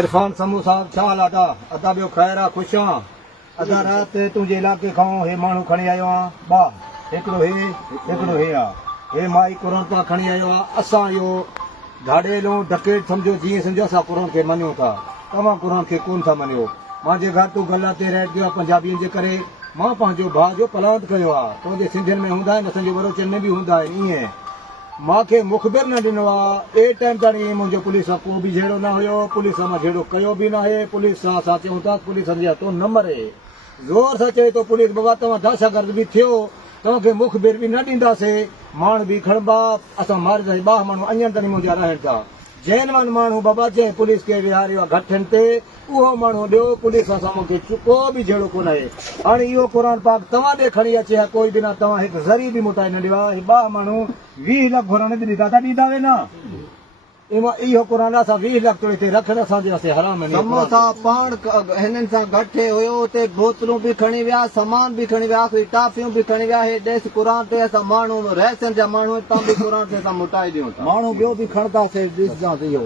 इरफान समू साहब छा हाल अदा अदा ॿियो ख़ैर आहे ख़ुशि आं अदा राति तुंहिंजे इलाइक़े खां हे माण्हू खणी आयो आहियां ॿा हिकिड़ो हे आहे हे माई क़ुर पाक खणी आयो आहे असां इहो धाड़ेलो डकेट सम्झो जीअं सम्झो असां क़ुर खे मञूं था तव्हां क़ुर खे कोन था मञियो मुंहिंजे घर तूं गला ते रहिजी आहे पंजाबियुनि जे करे मां पंहिंजो भाउ जो पलांत कयो आहे तुंहिंजे सिंधियुनि में हूंदा आहिनि असांजे बरोचनि में बि हूंदा आहिनि ईअं मूंखे मुखबिर न ॾिनो आहे ए टाइम ताईं मुंहिंजो पुलिस सां को बि जहिड़ो न हुयो पुलिस सां मां जहिड़ो कयो बि न आहे पुलिस सां असां चऊं था पुलिस तो न मरे ज़ोर सां चए थो पुलिस बाबा तव्हां दहशतगर्द बि थियो तव्हांखे मुखबिर बि न ॾींदासीं माण्हू बि खणबा असां मारींदासीं ॿ माण्हू अञा ताईं मुंहिंजा रहनि था जैनवान माण्हू बाबा जंहिं पुलिस खे विहारियो आहे घटनि ते उहो माण्हू ॾियो पुलिस सां मूंखे को बि जहिड़ो कोन आहे हाणे इहो क़ुर पाक तव्हां ॾे खणी अचे हा कोई बि न तव्हां हिकु ज़री बि मूं ताईं न ॾियो आहे ॿ माण्हू 20 लख घुरनि बि ॾींदा त ॾींदा वे न इहो क़ुर असां 20 लख थोरी हिते रखनि असांजे वास्ते हराम समोसा पाण हिननि सां गॾु हुयो उते बोतलूं बि खणी विया सामान बि खणी विया टाफियूं बि खणी विया हे ॾेस क़ुर ते असां माण्हू रहसन जा माण्हू तव्हां बि क़ुर ते असां मुटाए ॾियूं था माण्हू ॿियो बि खणंदासीं ॾिसंदासीं इहो